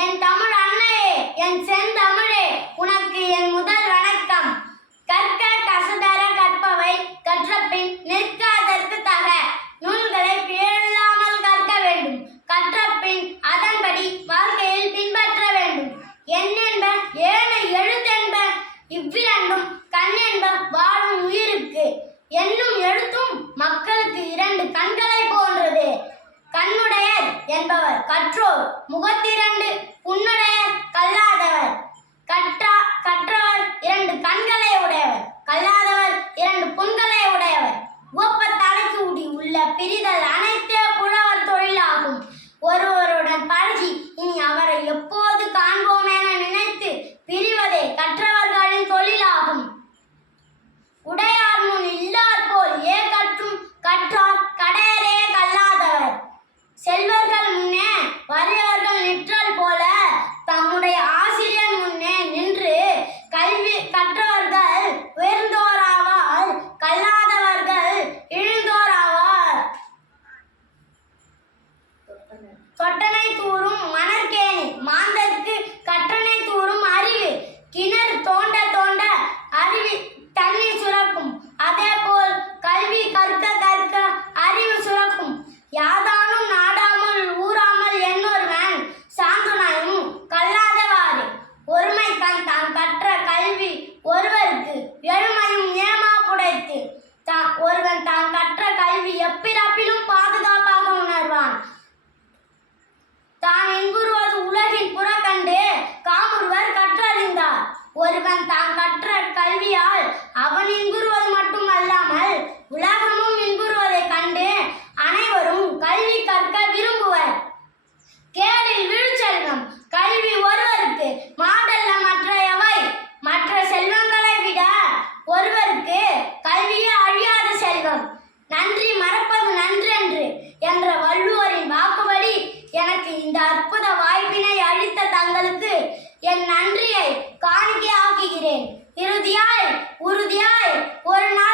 என் தமிழ் அன்னையே, என் செந்தமிழே, உனக்கு என் முதல் வணக்கம். கற்க கசடர கற்பவை கற்றபின் நிற்காதற்கு தக. நூல்களை பிழையில்லாமல் கற்க வேண்டும். கற்றபின் அதன்படி வாழ்க்கையில் பின்பற்ற வேண்டும். எண்ணென்ப ஏனை எழுத்தென்ப இவ்விரண்டும் கண்ணென்ப வாழும் உயிருக்கு. எண்ணும் எழுத்தும் மக்களுக்கு இரண்டு கண்களை போன்றது. கண்ணுடையர் என்பவர் கற்றோர், முகத்திரண்டு புண்ணுடையர் கல்லாதவர். கற்றவர் இரண்டு கண்களை உடையவர், கல்லாதவர் இரண்டு புண்களை உடையவர். உவப்பத்தலைக்கு உள்ள பிரிதல் அனைத்தே புலவர் தொழிலாகும். ஒருவருடன் பழகி இனி அவரை எப்போது காண்போம் என நினைத்து பிரிவதே கற்றவர்களின் தொழிலாகும். உடையார் முன் இல்லார் போல் ஏ கற்றும் கற்றார் கடையரே கல்லாதவர். செல்வர்கள் முன்னே வறியவர்கள் நிற்றல் போல தம்முடைய ஆசிரியர் முன்னே நின்று கல்வி கற்றவர்கள் உயர்ந்தோராவார், கல்லாதவர்கள் இழிந்தோராவார். தொட்டனை தூரும் மணற்கேணி மாந்தர்க்கு கற்றனை தூரும் அறிவு. கிணறு தோண்ட தோண்ட அறிவி தண்ணீர் சுரக்கும். அதேபோல் கல்வி கற்க கற்க அறிவு சுரக்கும். யாதானும் நாடாமல் ஊறாமல் என்னொருவன் சாந்துணையும் கல்லாதவாறு. ஒருமை தான் கற்ற கல்வி ஒருவருக்கு எழுமையும் ஏமா புடைத்து. ஒருவன் தான் கற்ற கல்வி எப்பிறப்பிலும் பாதுகாப்பாக உணர்வான். தான் இன்புறுவது உலகின் புறக்கண்டு காமுறுவர் கற்றறிந்தார். ஒருவன் தான் கற்ற கல்வியால் அவன் இன்புறுவது மட்டும் அல்லாமல் உலகமும் இன்புறுவதைக் கண்டு அனைவரும் கல்வி கற்க விரும்புவர். கேடில் விழுச்செல்வம் கல்வி ஒருவருக்கு மாடல்ல மற்றையவை. மற்ற செல்வங்களை விட ஒருவருக்கு கல்வியே அழியாத செல்வம். நன்றி மறப்பது நன்றென்று என்ற வள்ளுவரின் வாக்குப்படி எனக்கு இந்த அற்புத வாய்ப்பினை அளித்த தங்களுக்கு என் நன்றியை காணிக்கை ஆக்குகிறேன். உறுதியாய் ஒரு நாள்